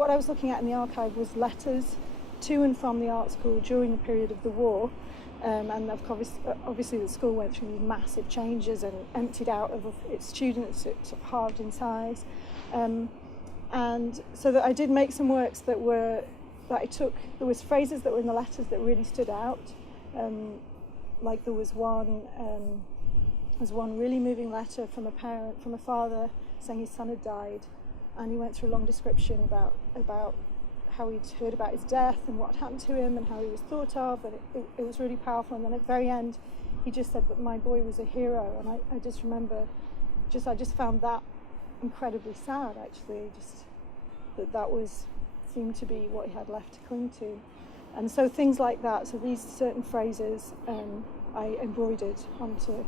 What I was looking at in the archive was letters to and from the art school during the period of the war. And of course, obviously the school went through massive changes and emptied out of its students. It sort of halved in size. And so that I did make some works that there was phrases that were in the letters that really stood out. Like there was one really moving letter from a father saying his son had died, and he went through a long description about how he'd heard about his death and what happened to him and how he was thought of, and it was really powerful. And then at the very end he just said, but my boy was a hero. And I just remember, I just found that incredibly sad, actually, just that seemed to be what he had left to cling to. And so things like that, so these certain phrases I embroidered onto,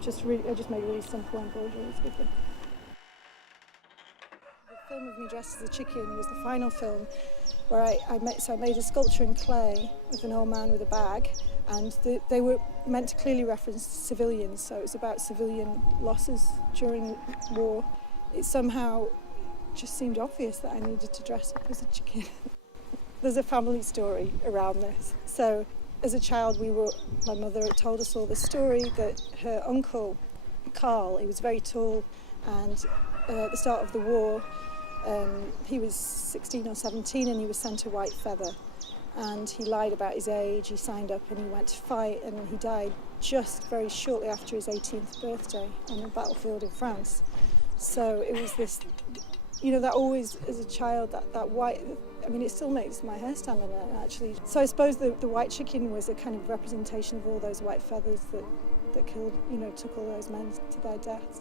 I just made really simple embroideries with them. The film of me dressed as a chicken was the final film, where I made a sculpture in clay of an old man with a bag, and they were meant to clearly reference civilians, so it was about civilian losses during war. It somehow just seemed obvious that I needed to dress up as a chicken. There's a family story around this. So as a child, my mother told us all the story that her uncle, Carl, he was very tall, and at the start of the war, he was 16 or 17 and he was sent a white feather. And he lied about his age, he signed up and he went to fight, and he died just very shortly after his 18th birthday on the battlefield in France. So it was this, that always, as a child, that white, it still makes my hair stand on end, actually. So I suppose the white chicken was a kind of representation of all those white feathers that killed, took all those men to their deaths.